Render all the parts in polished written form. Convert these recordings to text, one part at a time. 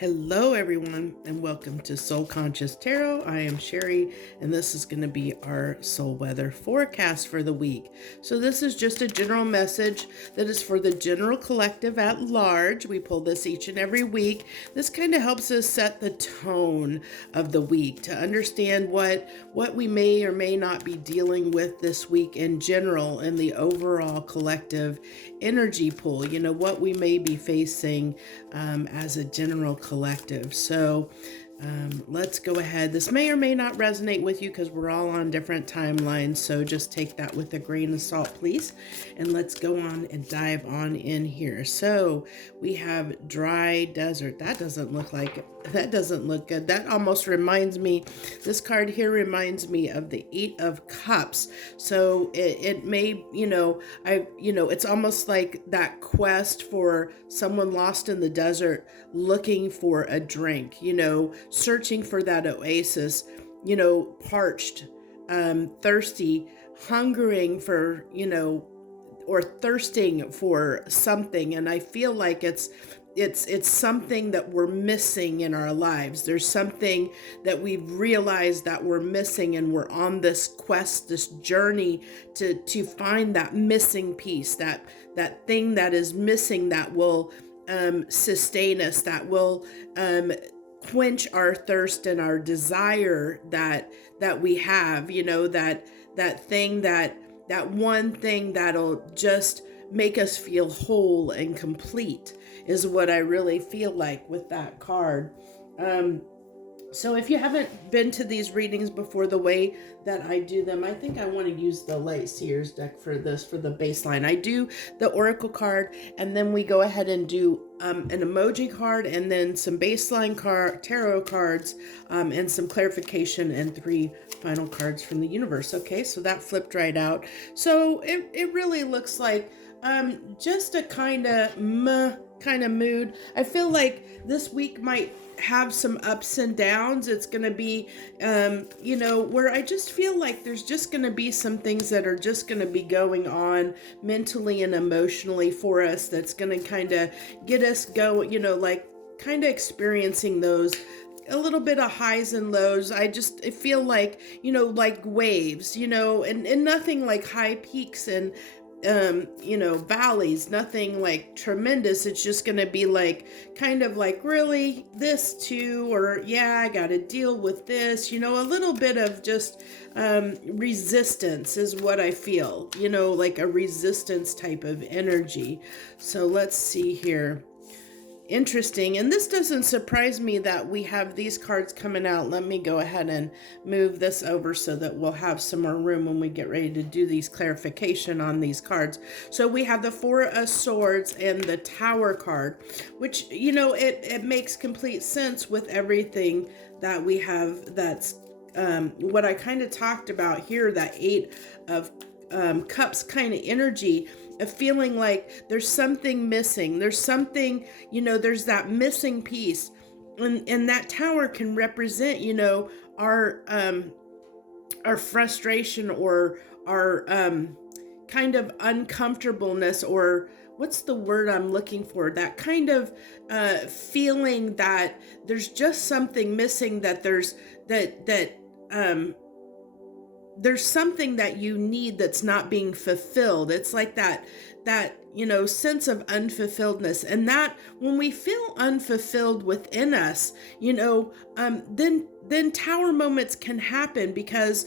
Hello, everyone, and welcome to Soul Conscious Tarot. I am Sherry, and this is going to be our soul weather forecast for the week. So, this is just a general message that is for the general collective at large. We pull this each and every week. This kind of helps us set the tone of the week to understand what we may or may not be dealing with this week in general in the overall collective energy pool. You know, what we may be facing as a general collective. So let's go ahead. This may or may not resonate with you because we're all on different timelines. So just take that with a grain of salt, please. And let's go on and dive on in here. So we have dry desert. That doesn't look good. That almost reminds me, this card here reminds me of the Eight of Cups. So it may, it's almost like that quest for someone lost in the desert looking for a drink, searching for that oasis, parched, thirsty, hungering for, or thirsting for something. And I feel like it's something that we're missing in our lives. There's something that we've realized that we're missing, and we're on this quest, this journey to find that missing piece, that thing that is missing that will sustain us, that will quench our thirst and our desire that we have, that thing, that one thing that'll just make us feel whole and complete is what I really feel like with that card. So if you haven't been to these readings before, the way that I do them, I think I want to use the light Seers deck for this, for the baseline. I do the Oracle card, and then we go ahead and do an emoji card, and then some baseline tarot cards, and some clarification, and 3 final cards from the universe. Okay, so that flipped right out. So it really looks like just a kind of mood. I feel like this week might have some ups and downs. It's going to be, where I just feel like there's just going to be some things that are just going to be going on mentally and emotionally for us that's going to kind of get us going, kind of experiencing those a little bit of highs and lows. I feel like, like waves, and nothing like high peaks and valleys, nothing like tremendous. It's just going to be like, kind of like, really this too, or yeah, I got to deal with this, a little bit of just resistance is what I feel, like a resistance type of energy. So let's see here. Interesting. And this doesn't surprise me that we have these cards coming out. Let me go ahead and move this over so that we'll have some more room when we get ready to do these clarification on these cards. So we have the Four of Swords and the Tower card, which, it makes complete sense with everything that we have. That's what I kind of talked about here, that Eight of Cups kind of energy, of feeling like there's something missing. There's something, there's that missing piece. And that tower can represent, our frustration, or our kind of uncomfortableness, or what's the word I'm looking for? That kind of feeling that there's just something missing, that there's something that you need that's not being fulfilled. It's like that sense of unfulfilledness. And that when we feel unfulfilled within us, then tower moments can happen, because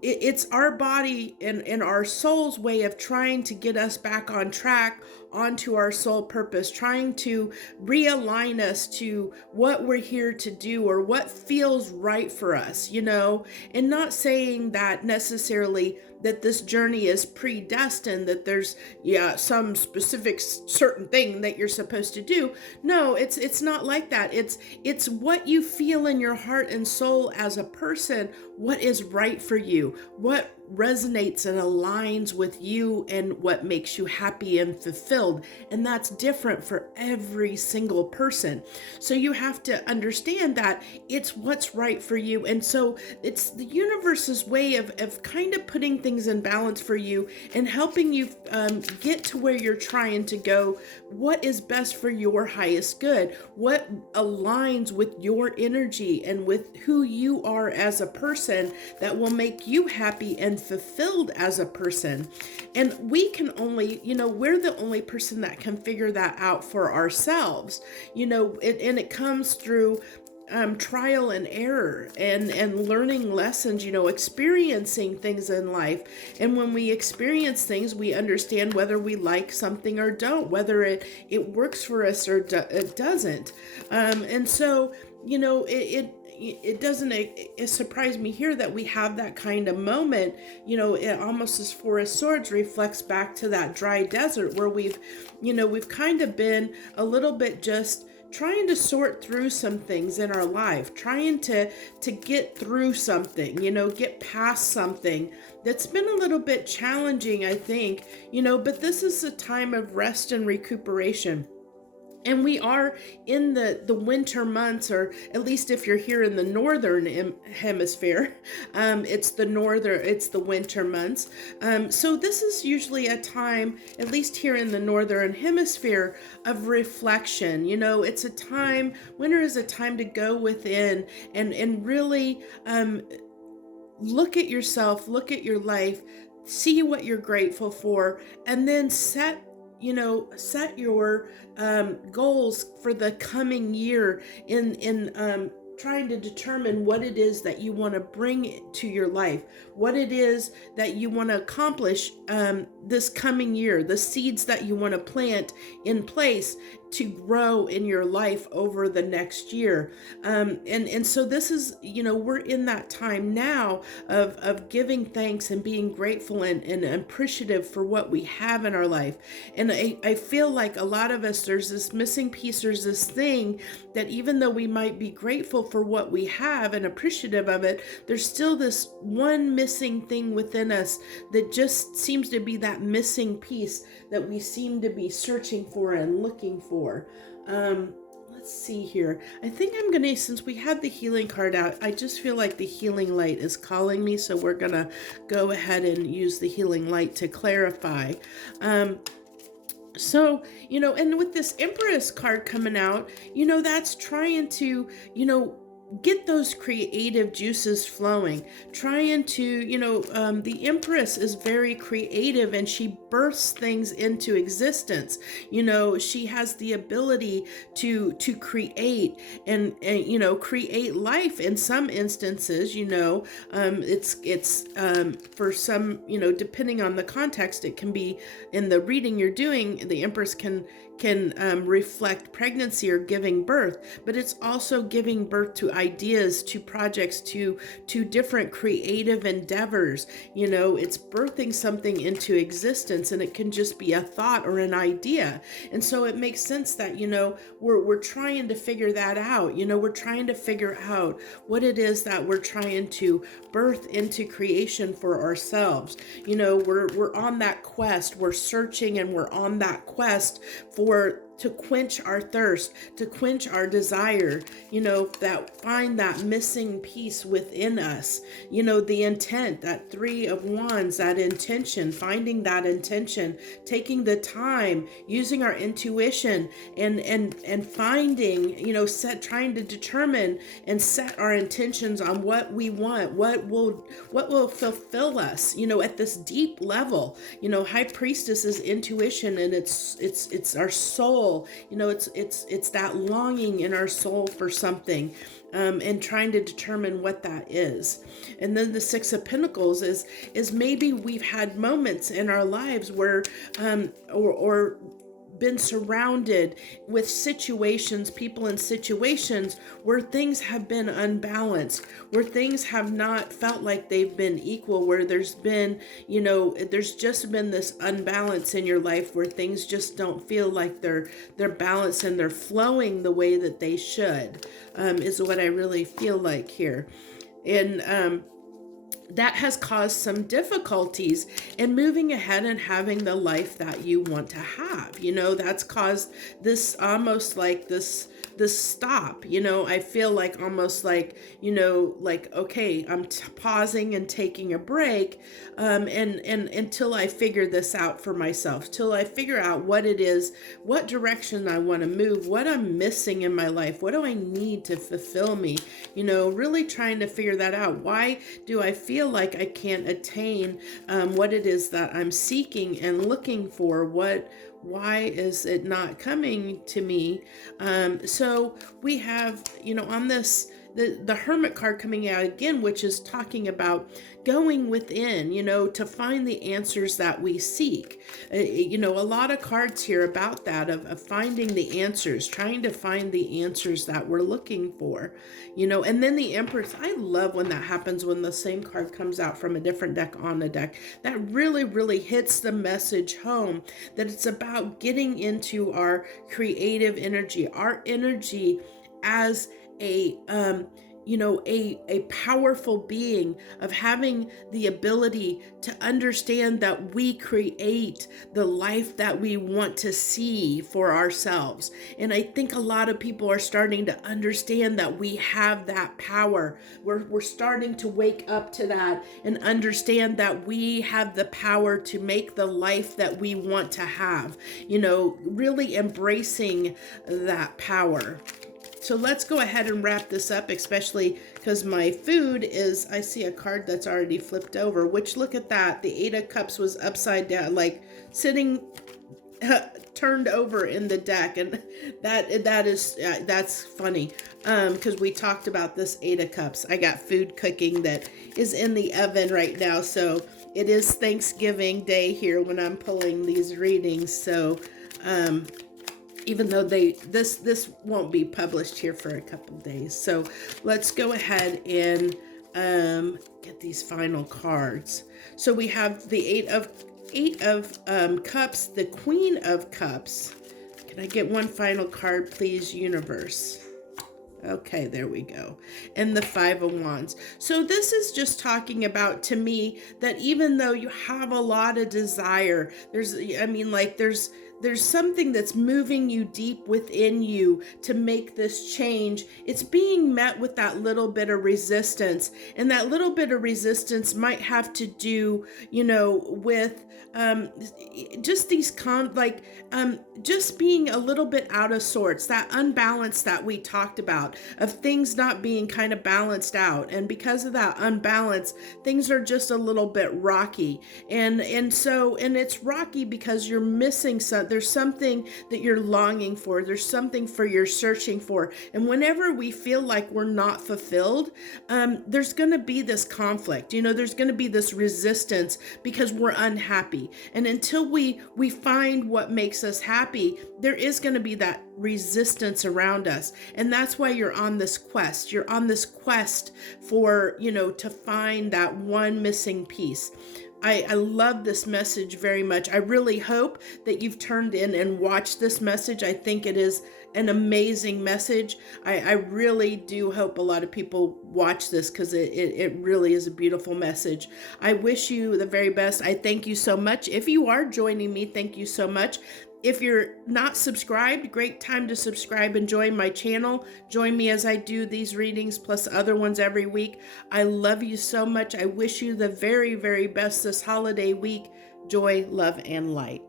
it's our body and our soul's way of trying to get us back on track, onto our soul purpose, trying to realign us to what we're here to do, or what feels right for us, and not saying that necessarily that this journey is predestined, that there's some specific certain thing that you're supposed to do. No, it's not like that. It's what you feel in your heart and soul as a person, what is right for you, what resonates and aligns with you and what makes you happy and fulfilled. And that's different for every single person. So you have to understand that it's what's right for you. And so it's the universe's way of kind of putting things in balance for you and helping you get to where you're trying to go. What is best for your highest good? What aligns with your energy and with who you are as a person that will make you happy and fulfilled as a person. And we can only, we're the only person that can figure that out for ourselves, and it comes through trial and error and learning lessons, experiencing things in life. And when we experience things, we understand whether we like something or don't, whether it works for us or it doesn't. And so, it doesn't surprise me here that we have that kind of moment. It almost as Four of Swords reflects back to that dry desert where we've kind of been a little bit just trying to sort through some things in our life, trying to get through something, get past something that's been a little bit challenging, I think, but this is a time of rest and recuperation. And we are in the winter months, or at least if you're here in the northern hemisphere, it's the winter months. So this is usually a time, at least here in the northern hemisphere, of reflection. It's a time, winter is a time to go within and really look at yourself, look at your life, see what you're grateful for, and then set your goals for the coming year in trying to determine what it is that you want to bring to your life, what it is that you want to accomplish this coming year, the seeds that you want to plant in place to grow in your life over the next year. And so this is, we're in that time now of giving thanks and being grateful and appreciative for what we have in our life. And I feel like a lot of us, there's this missing piece, there's this thing that even though we might be grateful for what we have and appreciative of it, there's still this one missing thing within us that just seems to be that missing piece that we seem to be searching for and looking for. Let's see here. I think I'm gonna, since we had the healing card out, I just feel like the healing light is calling me, so we're gonna go ahead and use the healing light to clarify. So, and with this Empress card coming out, that's trying to, get those creative juices flowing, trying to, the Empress is very creative and she births things into existence. She has the ability to create and create life in some instances. It's for some, depending on the context, it can be in the reading you're doing, the Empress can reflect pregnancy or giving birth, but it's also giving birth to ideas, to projects, to different creative endeavors. It's birthing something into existence, and it can just be a thought or an idea. And so it makes sense that, we're trying to figure that out. We're trying to figure out what it is that we're trying to birth into creation for ourselves. We're on that quest, we're searching, and we're on that quest to quench our thirst, to quench our desire, that find that missing piece within us, the intent, that Three of Wands, that intention, finding that intention, taking the time, using our intuition and finding, trying to determine and set our intentions on what we want, what will fulfill us, at this deep level. High Priestess is intuition, and it's our soul. It's that longing in our soul for something, and trying to determine what that is. And then the Six of Pentacles is maybe we've had moments in our lives where or been surrounded with situations, people in situations where things have been unbalanced, where things have not felt like they've been equal, where there's been, there's just been this unbalance in your life where things just don't feel like they're balanced and they're flowing the way that they should, is what I really feel like here. And that has caused some difficulties in moving ahead and having the life that you want to have. That's caused this almost like this stop. I feel like almost like, like, okay, I'm pausing and taking a break, and until I figure this out for myself, till I figure out what it is, what direction I want to move, what I'm missing in my life, what do I need to fulfill me, really trying to figure that out. Why do I feel like I can't attain what it is that I'm seeking and looking for? Why is it not coming to me? So we have, on this, the Hermit card coming out again, which is talking about going within, to find the answers that we seek. A lot of cards here about that, of finding the answers, trying to find the answers that we're looking for, and then the Empress. I love when that happens, when the same card comes out from a different deck on the deck. That really, really hits the message home that it's about getting into our creative energy, our energy as a powerful being, of having the ability to understand that we create the life that we want to see for ourselves. And I think a lot of people are starting to understand that we have that power. We're starting to wake up to that and understand that we have the power to make the life that we want to have, really embracing that power. So let's go ahead and wrap this up, especially because my food is, I see a card that's already flipped over, which, look at that. The Eight of Cups was upside down, like sitting, turned over in the deck. And that's funny, because we talked about this Eight of Cups. I got food cooking that is in the oven right now. So it is Thanksgiving Day here when I'm pulling these readings. So, even though this won't be published here for a couple days. So let's go ahead and get these final cards. So we have the Eight of Cups, the Queen of Cups. Can I get one final card, please, Universe? Okay, there we go. And the Five of Wands. So this is just talking about, to me, that even though you have a lot of desire, there's something that's moving you deep within you to make this change. It's being met with that little bit of resistance. And that little bit of resistance might have to do, with just these just being a little bit out of sorts, that unbalance that we talked about, of things not being kind of balanced out. And because of that unbalance, things are just a little bit rocky. And it's rocky because you're missing something. There's something that you're longing for. There's something you're searching for. And whenever we feel like we're not fulfilled, there's going to be this conflict. There's going to be this resistance because we're unhappy. And until we find what makes us happy, there is going to be that resistance around us. And that's why you're on this quest. You're on this quest for, to find that one missing piece. I love this message very much. I really hope that you've turned in and watched this message. I think it is an amazing message. I really do hope a lot of people watch this, because it really is a beautiful message. I wish you the very best. I thank you so much. If you are joining me, thank you so much. If you're not subscribed, great time to subscribe and join my channel. Join me as I do these readings plus other ones every week. I love you so much. I wish you the very, very best this holiday week. Joy, love, and light.